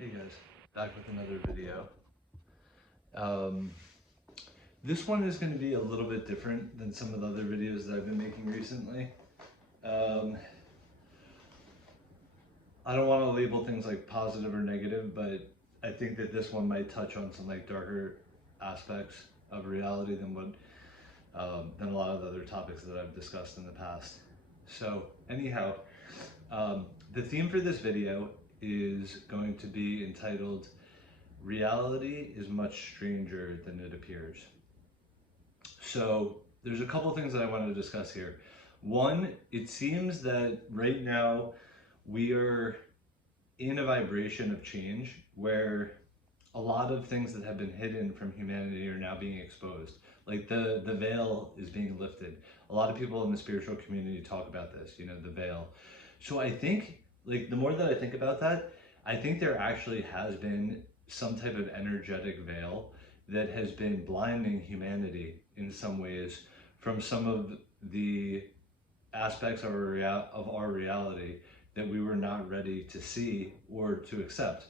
Hey guys, back with another video. Um, this one is going to be a little bit different than some of the other videos that I've been making recently. Um, I don't want to label things like positive or negative, but I think that this one might touch on some like darker aspects of reality than a lot of the other topics that I've discussed in the past. So anyhow, the theme for this video is going to be entitled Reality is Much Stranger Than It Appears. So there's a couple things that I want to discuss here. One, it seems that right now we are in a vibration of change where a lot of things that have been hidden from humanity are now being exposed. Like the veil is being lifted. A lot of people in the spiritual community talk about this, the veil. So I think, like, the more that I think about that, I think there actually has been some type of energetic veil that has been blinding humanity in some ways from some of the aspects of our reality that we were not ready to see or to accept.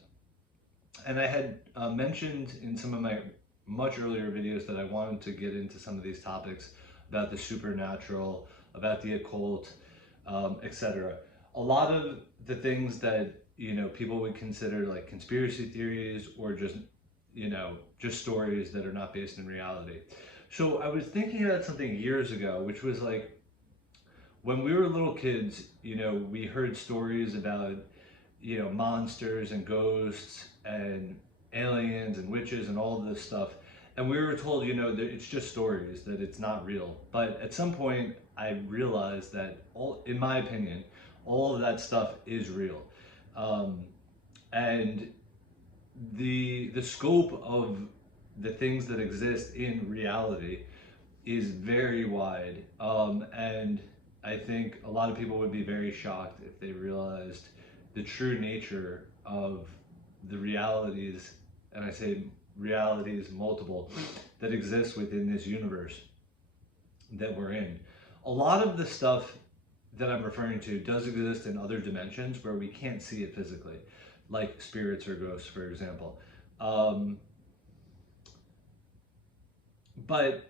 And I had mentioned in some of my much earlier videos that I wanted to get into some of these topics about the supernatural, about the occult, etc. A lot of the things that people would consider like conspiracy theories or just stories that are not based in reality. So I was thinking about something years ago, which was like when we were little kids, we heard stories about monsters and ghosts and aliens and witches and all of this stuff. And we were told, that it's just stories, that it's not real. But at some point, I realized that, in my opinion, all of that stuff is real. And the scope of the things that exist in reality is very wide. And I think a lot of people would be very shocked if they realized the true nature of the realities, and I say realities multiple, that exist within this universe that we're in. A lot of the stuff that I'm referring to does exist in other dimensions where we can't see it physically, like spirits or ghosts, for example. But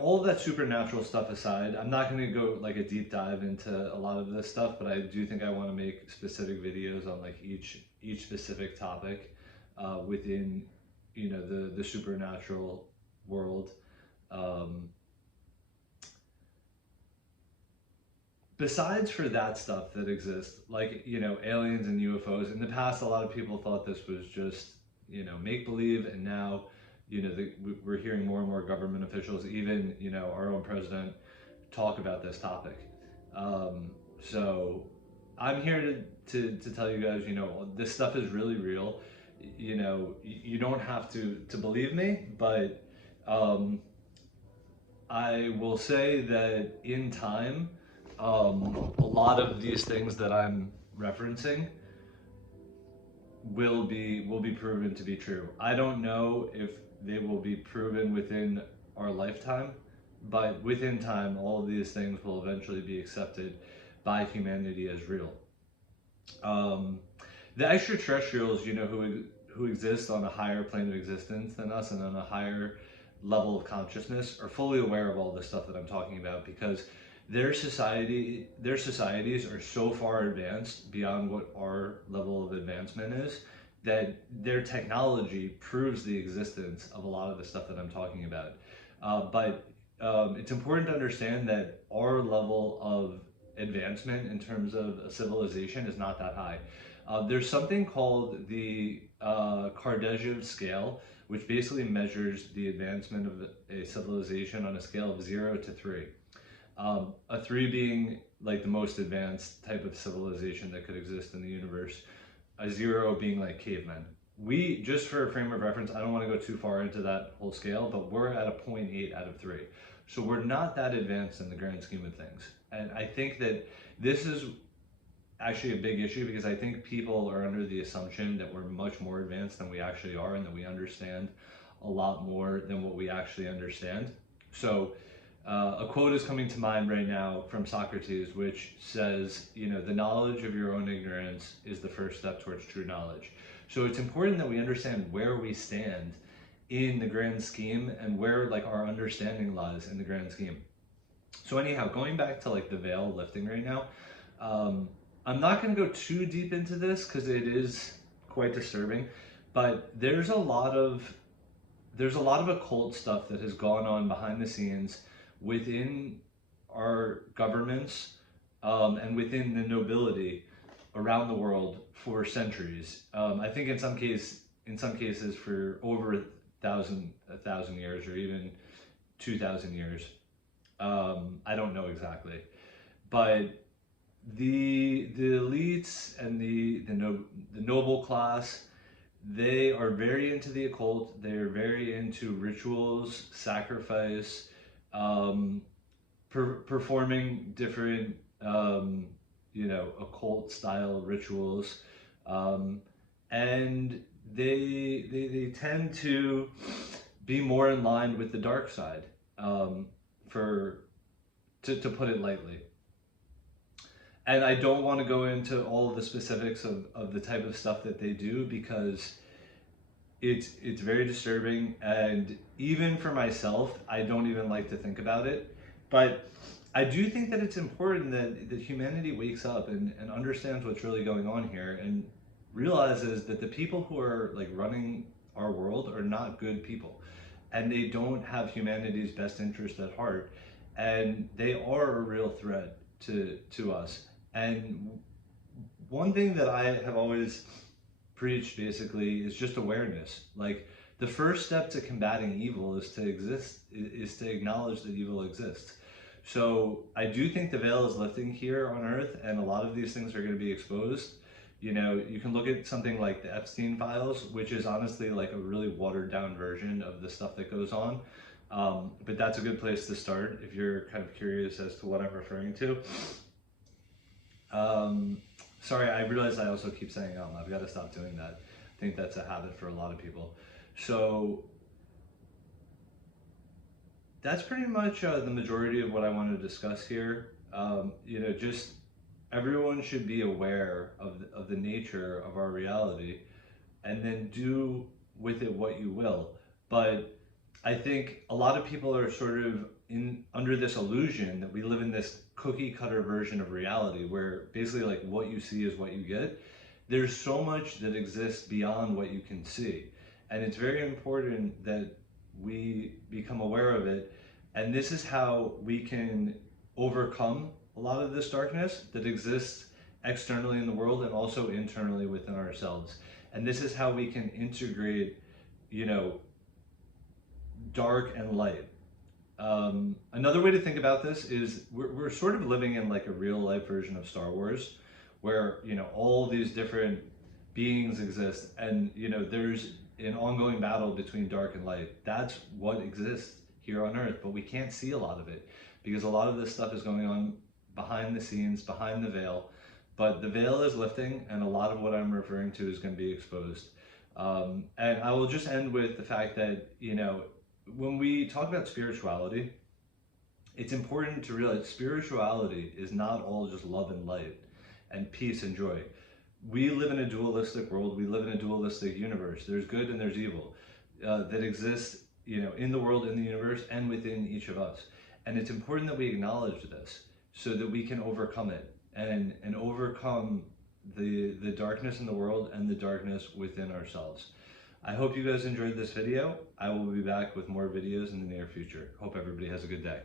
all of that supernatural stuff aside, I'm not going to go like a deep dive into a lot of this stuff, but I do think I want to make specific videos on like each specific topic within the supernatural world. Besides for that stuff that exists, like aliens and UFOs, in the past a lot of people thought this was just make believe, and now we're hearing more and more government officials, even our own president, talk about this topic. So I'm here to tell you guys, this stuff is really real. You don't have to believe me, but I will say that in time, a lot of these things that I'm referencing will be proven to be true. I don't know if they will be proven within our lifetime, but within time, all of these things will eventually be accepted by humanity as real. The extraterrestrials, who exist on a higher plane of existence than us and on a higher level of consciousness, are fully aware of all this stuff that I'm talking about, because their societies are so far advanced beyond what our level of advancement is, that their technology proves the existence of a lot of the stuff that I'm talking about. But it's important to understand that our level of advancement in terms of a civilization is not that high. There's something called the Kardashev scale, which basically measures the advancement of a civilization on a scale of 0 to 3. A 3 being like the most advanced type of civilization that could exist in the universe, a 0 being like cavemen. We, just for a frame of reference, I don't want to go too far into that whole scale, but we're at a 0.8 out of 3. So we're not that advanced in the grand scheme of things. And I think that this is actually a big issue, because I think people are under the assumption that we're much more advanced than we actually are, and that we understand a lot more than what we actually understand. So A quote is coming to mind right now from Socrates, which says, you know, the knowledge of your own ignorance is the first step towards true knowledge. So it's important that we understand where we stand in the grand scheme and where like our understanding lies in the grand scheme. So anyhow, going back to like the veil lifting right now, I'm not going to go too deep into this because it is quite disturbing, but there's a lot of occult stuff that has gone on behind the scenes within our governments, and within the nobility around the world for centuries. I think in some cases for over a thousand years, or even 2,000 years. I don't know exactly, but the elites and the noble class, they are very into the occult. They are very into rituals, sacrifice, performing different, you know, occult style rituals, and they tend to be more in line with the dark side, to put it lightly. And I don't want to go into all of the specifics of the type of stuff that they do, because it's very disturbing, and even for myself, I don't even like to think about it. But I do think that it's important that humanity wakes up and understands what's really going on here, and realizes that the people who are like running our world are not good people, and they don't have humanity's best interest at heart, and they are a real threat to us. And one thing that I have always preached basically is just awareness. Like, the first step to combating evil is to acknowledge that evil exists. So I do think the veil is lifting here on Earth, and a lot of these things are going to be exposed. You know, you can look at something like the Epstein files, which is honestly like a really watered down version of the stuff that goes on. But that's a good place to start if you're kind of curious as to what I'm referring to. Sorry, I realize I also keep saying I've got to stop doing that. I think that's a habit for a lot of people. So that's pretty much the majority of what I want to discuss here. You know, just everyone should be aware of the nature of our reality, and then do with it what you will. But I think a lot of people are sort of under this illusion that we live in this cookie cutter version of reality, where basically like what you see is what you get. There's so much that exists beyond what you can see, and it's very important that we become aware of it. And this is how we can overcome a lot of this darkness that exists externally in the world and also internally within ourselves. And this is how we can integrate, you know, dark and light. Another way to think about this is we're sort of living in like a real life version of Star Wars, where, you know, all these different beings exist, and, you know, there's an ongoing battle between dark and light. That's what exists here on Earth, but we can't see a lot of it because a lot of this stuff is going on behind the scenes, behind the veil. But the veil is lifting, and a lot of what I'm referring to is going to be exposed. And I will just end with the fact that, you know, when we talk about spirituality, it's important to realize spirituality is not all just love and light and peace and joy. We live in a dualistic world. We live in a dualistic universe. There's good and there's evil that exists, you know, in the world, in the universe, and within each of us. And it's important that we acknowledge this so that we can overcome it and overcome the darkness in the world and the darkness within ourselves. I hope you guys enjoyed this video. I will be back with more videos in the near future. Hope everybody has a good day.